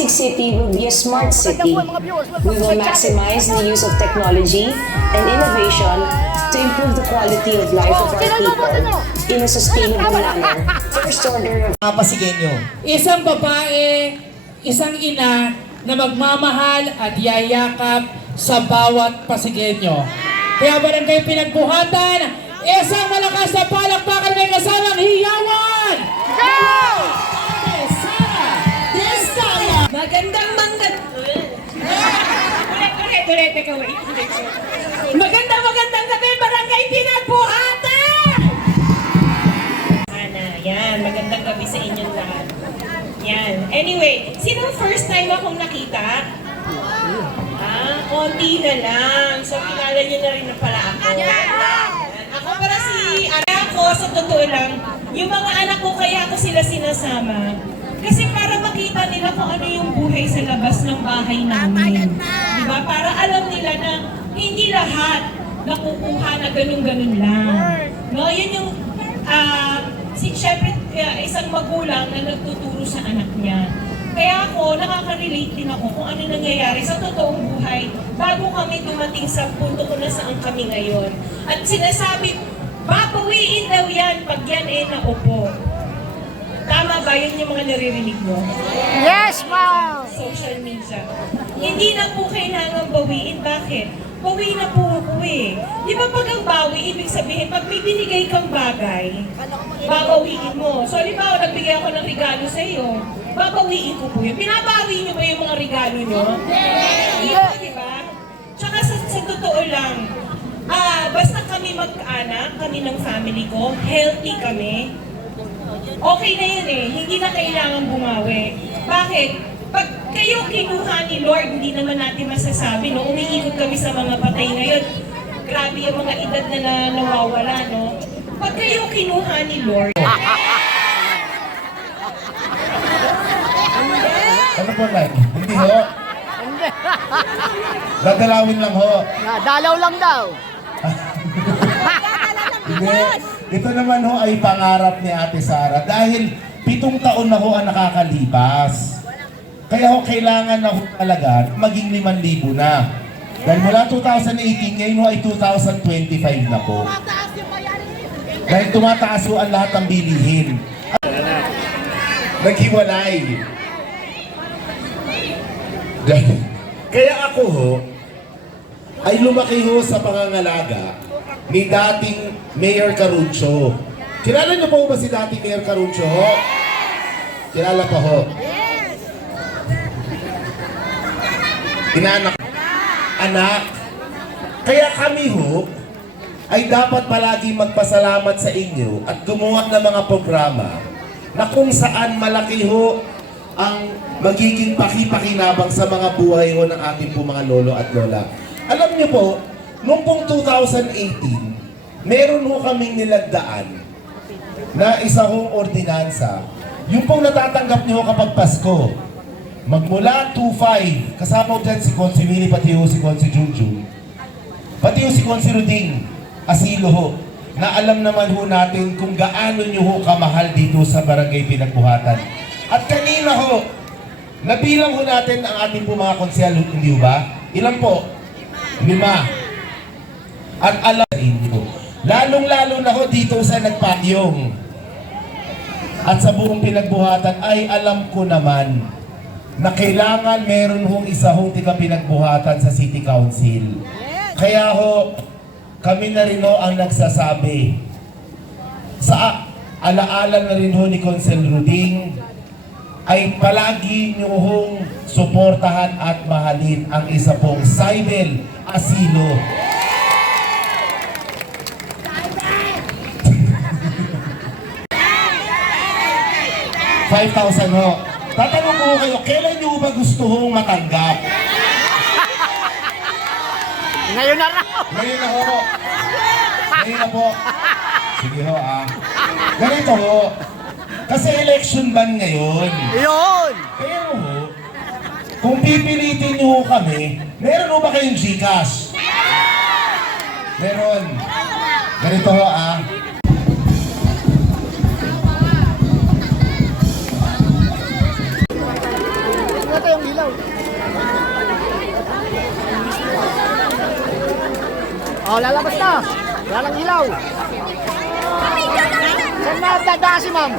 Pasig City will be a smart city. We will maximize the use of technology and innovation to improve the quality of life of our people in a sustainable manner. First order of Pasigenyo. Isang babae, isang ina na magmamahal at yayakap sa bawat Pasigenyo. Kaya barangay Pinagbuhatan, isang malakas na palakpakan may kasamang hiyawan! Go! Magandang gabi, Barangay Pinagbuhatan! Yan, magandang gabi sa inyong lahat. Yan. Anyway, sino first time akong nakita? Konti na lang. So, kilala nyo na rin na pala ako. Ako para si ako, sa totoo lang, yung mga anak ko kaya ako sila sinasama. Kasi para makita nila kung ano yung buhay sa labas ng bahay namin. Diba? Para alam nila na hindi lahat nakukuha na ganun-ganun lang. No? Yun yung, syempre, isang magulang na nagtuturo sa anak niya. Kaya ako, nakaka-relate din ako kung ano nangyayari sa totoong buhay bago kami dumating sa punto kung nasaan kami ngayon. At sinasabi, babawiin daw yan pag yan naupo. Tama ba yun yung mga naririnig mo? Yes, ma'am! Social media. Hindi na po kailangan bawiin. Bakit? Bawi na po ako eh. Di ba pag ang bawi, ibig sabihin, pag may binigay kang bagay, babawiin mo. So, halimbawa, nagbigay ako ng regalo sa iyo, babawiin ko po yun. Binabawi niyo ba yung mga regalo niyo? Hindi po, di ba? Tsaka sa totoo lang, basta kami mag-anak, kami ng family ko, healthy kami, okay na yun eh. Hindi na kailangan bumawi. Bakit? Pag kayo kinuha ni Lord, hindi naman natin masasabi, no? Umiikot kami sa mga patay ngayon. Grabe yung mga edad na nawawala, no? Pag kayo kinuha ni Lord... Ano po, Nay? Hindi ho? Dadalawin lang ho. Dalaw lang daw. Hindi. Ito naman ho ay pangarap ni Ate Sara dahil 7 taon na ho ang nakakalipas. Kaya ho kailangan na ho talaga maging 5,000 na. Dahil mula 2018, ngayon ho ay 2025 na po. Dahil tumataas ho ang lahat ng bilihin. Naghiwalay. Kaya ako ho, ay lumaki ho sa pangangalaga ni dating Mayor Caruncio. Kilala niyo po ba si dating Mayor Caruncio ho? Kilala pa ho? Inanak. Anak. Kaya kami ho, ay dapat palagi magpasalamat sa inyo at gumawa ng mga programa na kung saan malaki ho ang magiging pakipakinabang sa mga buhay ho ng ating po mga lolo at lola. Alam niyo po, noong pong 2018, meron ho kaming nilagdaan na isa hong ordinansa. Yung pong natatanggap niyo kapag Pasko, magmula 2-5, kasama ho dyan si Consi Willie, pati ho si Consi Junjun, pati ho si Consi Ruding, asilo ho, na alam naman ho natin kung gaano nyo ho kamahal dito sa Barangay Pinagbuhatan. At kanina ho, nabilang ho natin ang ating po mga konsyal, hindi ba? Ilan po? 5. At alam inyo, lalong-lalo na ho dito sa Nagpakyong at sa buong Pinagbuhatan ay alam ko naman na kailangan meron hong isa hong tiga-pinagbuhatan sa City Council. Kaya ho, kami na rin ho ang nagsasabi sa alaala na rin ho ni Consel Ruding ay palagi nyo hong suportahan at mahalin ang isa pong Cybel Asilo. $5,000 ho. Tatanong ko kayo, kailan nyo ba gusto hong matanggap? Ngayon na raw. Ngayon na ho. Ngayon na po. Sige ho Ganito ho. Kasi election ban ngayon. Yun. Pero ho, kung pipilitin nyo ho kami, meron ho ba kayong Gcash? Meron. Ganito ho yung ilaw. Oh, lalabas na. Wala lang ilaw. Saan na dadaan si ma'am?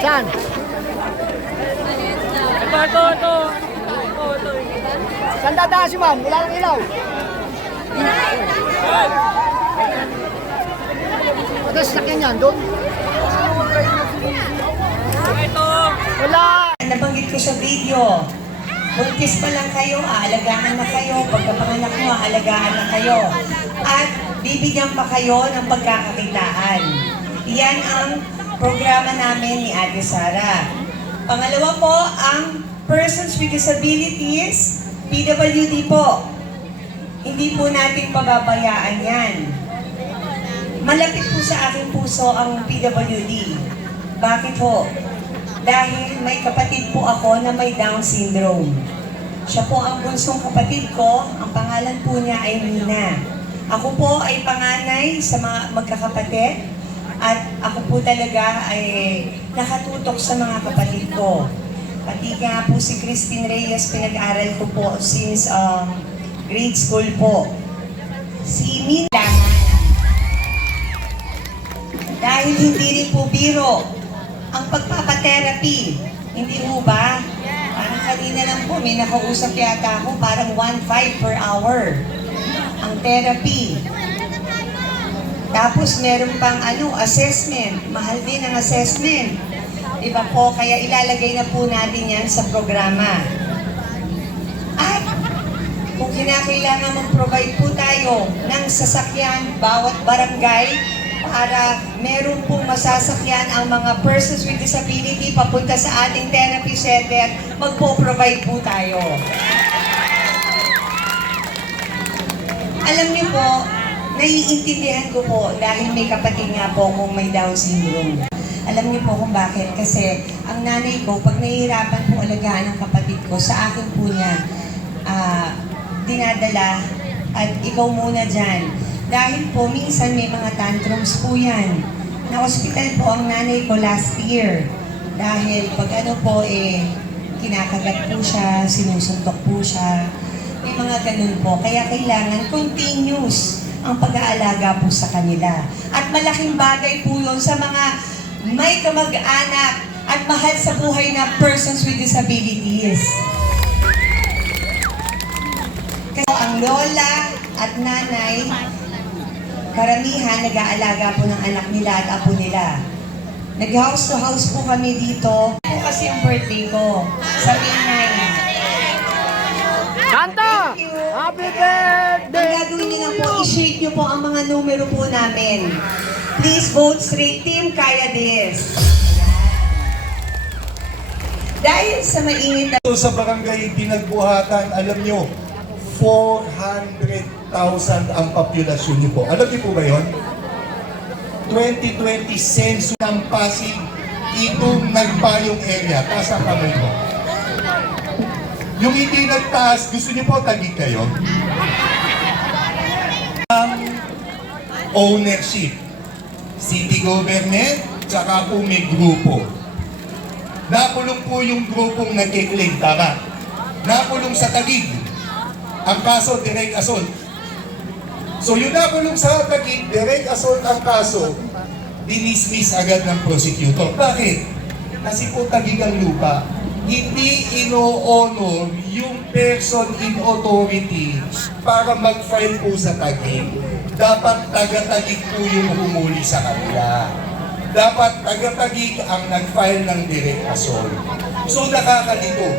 Saan? Ito. Saan dadaan si ma'am? Wala lang ilaw. Ano sakyan yan? Doon? Wala. Nabanggit ko sa video, buntis pa lang kayo, aalagaan na kayo, pagkapanganak mo, aalagaan na kayo. At bibigyan pa kayo ng pagkakakitaan. Yan ang programa namin ni Ate Sara. Pangalawa po, ang Persons with Disabilities, PWD po. Hindi po natin pababayaan yan. Malapit po sa aking puso ang PWD. Bakit po? Dahil may kapatid po ako na may Down syndrome. Siya po ang bunsong kapatid ko, ang pangalan po niya ay Mina. Ako po ay panganay sa mga magkakapatid at ako po talaga ay nakatutok sa mga kapatid ko. Pati nga po si Christine Reyes, pinag-aral ko po since grade school po. Si Mina, dahil hindi rin po biro ang pagpapatherapy, hindi ho ba? Parang kanina lang po, may nakausap yata ako, parang 1.5 per hour ang therapy. Tapos meron pang assessment, mahal din ang assessment. Diba po, kaya ilalagay na po natin yan sa programa. At kung kinakailangan mag-provide po tayo ng sasakyan bawat barangay, para meron pong masasakyan ang mga persons with disability papunta sa ating therapy center, magpo-provide po tayo. Alam niyo po, naiintindihan ko po dahil may kapatid nga po kung may Down syndrome. Alam niyo po kung bakit? Kasi ang nanay ko, pag nahihirapan po alagaan ng kapatid ko, sa akin po niya dinadala at ikaw muna dyan. Dahil po, minsan may mga tantrums po yan. Na-hospital po ang nanay ko last year. Dahil pag kinakagat po siya, sinusuntok po siya. May mga ganun po. Kaya kailangan continuous ang pag-aalaga po sa kanila. At malaking bagay po yun sa mga may kamag-anak at mahal sa buhay na persons with disabilities. Kasi ang lola at nanay, karamihan nag-aalaga po ng anak nila at apo nila. Nag-house to house po kami dito. Po kasi ang birthday ko sa May 9. Kanta! Thank you. Happy Ang birthday! gagawin niyo lang po, i-shake niyo po ang mga numero po namin. Please vote straight team, kaya this. Dahil sa mainit na Sa barangay Pinagbuhatan, alam nyo, 400,000 ang populasyon niyo po. Alam niyo po ba yun? 2020 census ng Pasig, itong nagpayong area. Taas ang kamay mo. Yung hindi nagtaas, gusto niyo po tagig kayo? Ownership. City government, tsaka po may grupo. Nakulong po yung grupong nag-claim, tama? Nakulong sa Taguig. Ang kaso, direct assault. So yung nakulong sa Taguig, direct assault ang kaso, dinismiss agad ng prosecutor. Bakit? Kasi po Taguig ang lupa. Hindi ino-honor yung person in authority para mag-file po sa Taguig. Dapat taga-Taguig po yung humuli sa kanila. Dapat taga-Taguig ang nag-file ng direct assault. So nakakalito.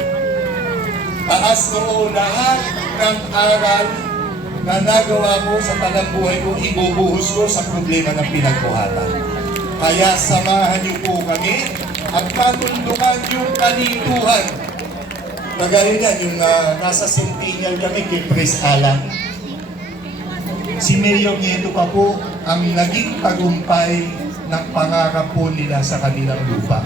Taas noon lahat ng aral na nagawa ko sa talang buhay ko, ibubuhos ko sa problema ng pinagbuhatan. Kaya samahan niyo po kami at patulungan yung kalituhan. Kagaya yan, yung nasa Centennial kami kay Pres Alan. Si Mayor Nieto pa po ang naging tagumpay ng pangarap po nila sa kanilang lupa.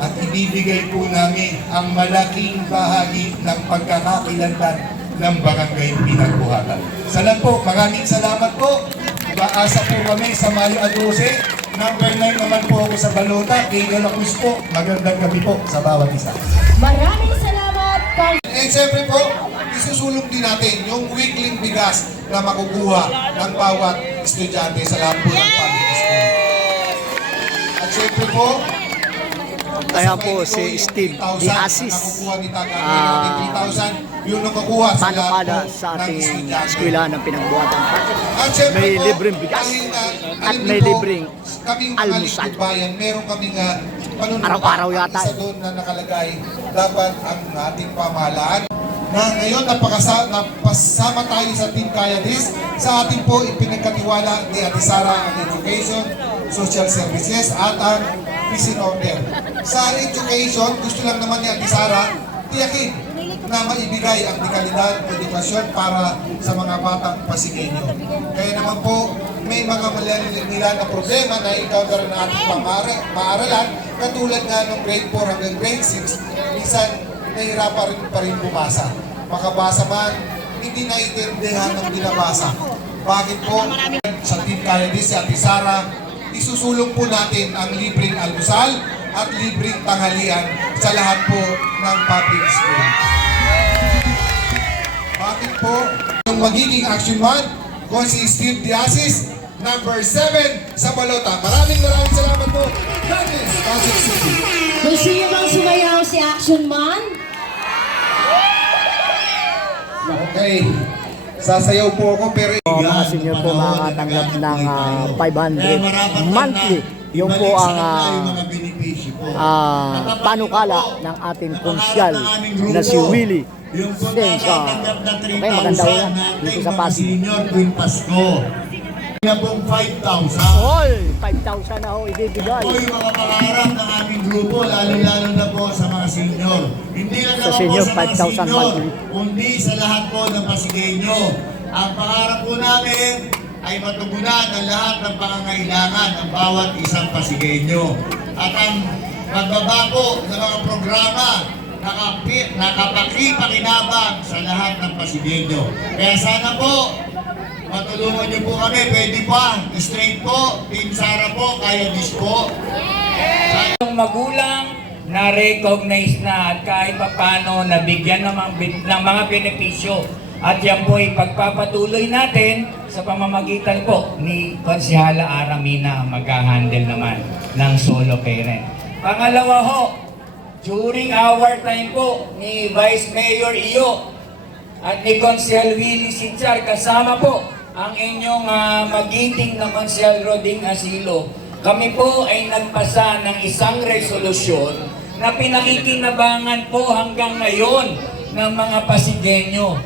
At ibibigay po namin ang malaking bahagi ng pagkakakilanlan ng Barangay Pinagbuhatan. Salamat po, maraming salamat po. Mag-aasa po kami sa Mayo Adose. Number 9 naman po ako sa Balota. Tingnan ako po. Magandang gabi po sa bawat isa. Maraming salamat, And siyempre po, isusulong din natin yung weekly bigas na makukuha ng bawat estudyante sa lahat po ng public school. At siyempre po, Kaya po si Steve Diasis, yung nakukuha sa lahat panukala po sa ng ating estudyante. eskwela ng pinagbuhatan. At syempre May po, libreng bigas at alam may niyo po, libreng kaming mga almusal. Lingkod Bayan, meron kaming panunumpa. Araw-araw yata. Isa doon na nakalagay, dapat ang ating pamahalaan na ngayon napasama tayo sa Team Kayadis. Sa ating po ipinagkatiwala ni Ate Sara ang Education, Social Services at ang Peace in Order. Sa education, gusto lang naman ni Ate Sara tiyakin na maibigay ang dekalidad, edukasyon para sa mga batang Pasigueño. Kaya naman po, may mga nila na problema na encounter ng ating paaralan, katulad nga nung grade 4 hanggang grade 6, minsan nahirapan pa rin bumasa. Makabasa man, hindi naiintindihan ng binabasa. Bakit po? Sa Team Kayadis, si Ate Sara, isusulong po natin ang libreng almusal at libreng tanghalian sa lahat po ng public school. Bakit po? Yung magiging action man, kung si Steve Diasis, number 7 sa Balota. Maraming salamat po. Kayadis, Pasig City. Gusto niyo bang sumayaw si Action Man? Okay. Sasayaw po ako pero Mga senior po makakatanggap ng 500 monthly. Yung po ang panukala ng ating konsyal na si Willie Sensa. Okay, maganda ko yan dito sa Pasig. Senior Queen Pasko. Na pong 5,000. All 5,000 na ho ibibigay. Ito yung mga pangarap ng aming grupo, lalo-lalo na po sa mga senior. Hindi lang Sa naman senior, po sa mga 5,000 senior, monthly. kundi sa lahat po ng Pasigueño. Ang pangarap po namin ay matugunan ang lahat ng pangangailangan ng bawat isang Pasigueño. At ang pagbabago ng mga programa nakapakipakinabang sa lahat ng Pasigueño. Kaya sana po, matulungan niyo po kami. Pwede pa, straight po, Team Sara po, Kayadis po. Yung magulang na-recognize na at kahit papano nabigyan ng mga benepisyo. At yan po ay pagpapatuloy natin sa pamamagitan po ni Konsihala Aramina mag-handle naman ng solo parent. Pangalawa ho, during our time po ni Vice Mayor Iyo at ni Konsihal Willie Sinchar kasama po ang inyong magiting na Konsihal Roding Asilo, kami po ay nagpasa ng isang resolusyon na pinakikinabangan po hanggang ngayon ng mga Pasigueño.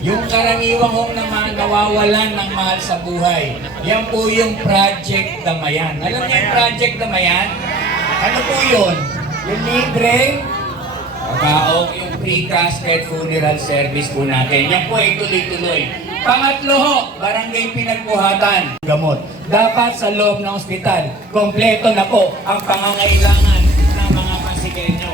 Yung karaniwang hong nawawalan ng mahal sa buhay. Yan po yung Project Damayan. Alam niyo yung Project Damayan? Ano po yun? Yung libre, yung free casket funeral service po natin. Yan po ay tuloy-tuloy. Pangatlo ho, barangay pinagbuhatan. Gamot. Dapat sa loob ng ospital, kompleto na po ang pangangailangan ng mga Pasigueño.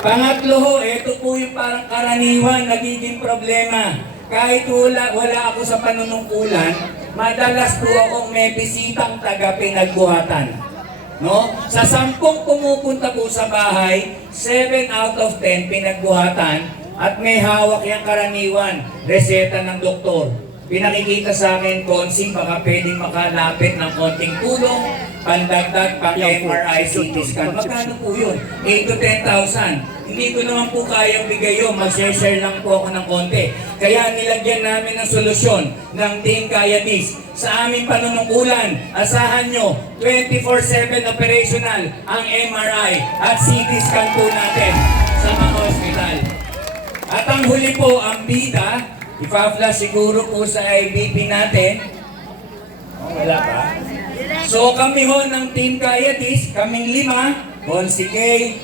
Pangatlo ho, ito po yung parang karaniwan nagiging problema. Kahit wala ako sa panunungkulan, madalas po akong may bisitang taga pinagbuhatan. No? Sa 10 pumupunta po sa bahay, 7 out of 10 pinagbuhatan at may hawak yung karaniwan, reseta ng doktor. Pinakikita sa akin, Konsi, baka pwedeng makalapit ng konting tulong, pandagdag, pang-MRI, CT scan. Magkano po yun? 8 to 10,000. Hindi ko naman po kayang bigay yun. Mag-share lang po ako ng konti. Kaya nilagyan namin ng solusyon ng Team Kayadis. Sa aming panunungkulan, asahan nyo, 24/7 operational ang MRI at CT scan po natin sa mga hospital. At ang huli po, ang bida, ipa-flash siguro po sa IBP natin. Wala pa. So kami ho ng Team Kayadis, kaming 5, Konsi Kay,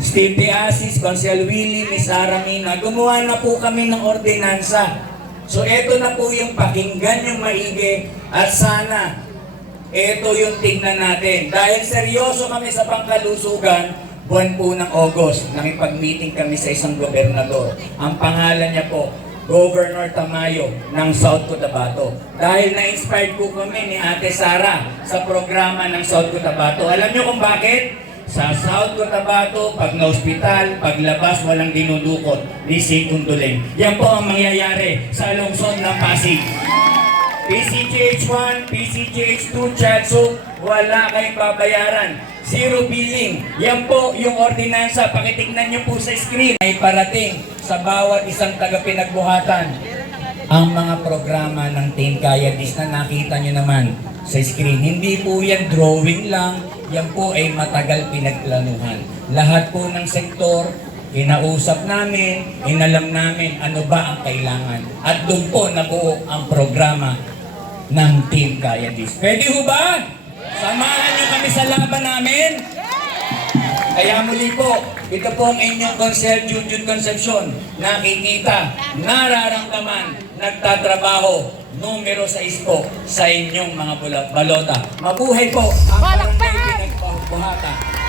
Steve Diasis, Konsihal Willie, Miss Sara Mina, gumawa na po kami ng ordinansa. So eto na po yung pakinggan yung maigi at sana eto yung tingnan natin. Dahil seryoso kami sa pangkalusugan, buwan po ng August, nakipag-meeting kami sa isang gobernador. Ang pangalan niya po, Governor Tamayo ng South Cotabato. Dahil na-inspired po kami ni Ate Sara sa programa ng South Cotabato. Alam niyo kung bakit? Sa South Cotabato, pag na-hospital, paglabas, walang dinudukot ni Sikunduleng. Yan po ang mangyayari sa lungsod ng Pasig. PCGH1, PCGH2, Chatso, wala kayong babayaran. Zero billing. Yan po yung ordinansa. Pakitignan nyo po sa screen. Ay parating sa bawat isang taga-pinagbuhatan ang mga programa ng Team Kayadis na nakita nyo naman sa screen. Hindi po yan drawing lang. Yan po ay matagal pinagplanuhan. Lahat po ng sektor, kinausap namin, inalam namin ano ba ang kailangan. At doon po nabuo ang programa ng Team Kayadis. Pwede ho ba? Samahan niyo kami sa laban namin? Kaya muli po, ito po ang inyong Consel Junjun Concepcion. Nakikita, nararamdaman, nagtatrabaho, numero 6 po sa inyong mga balota. Mabuhay po ang barangay pinagbuhatan.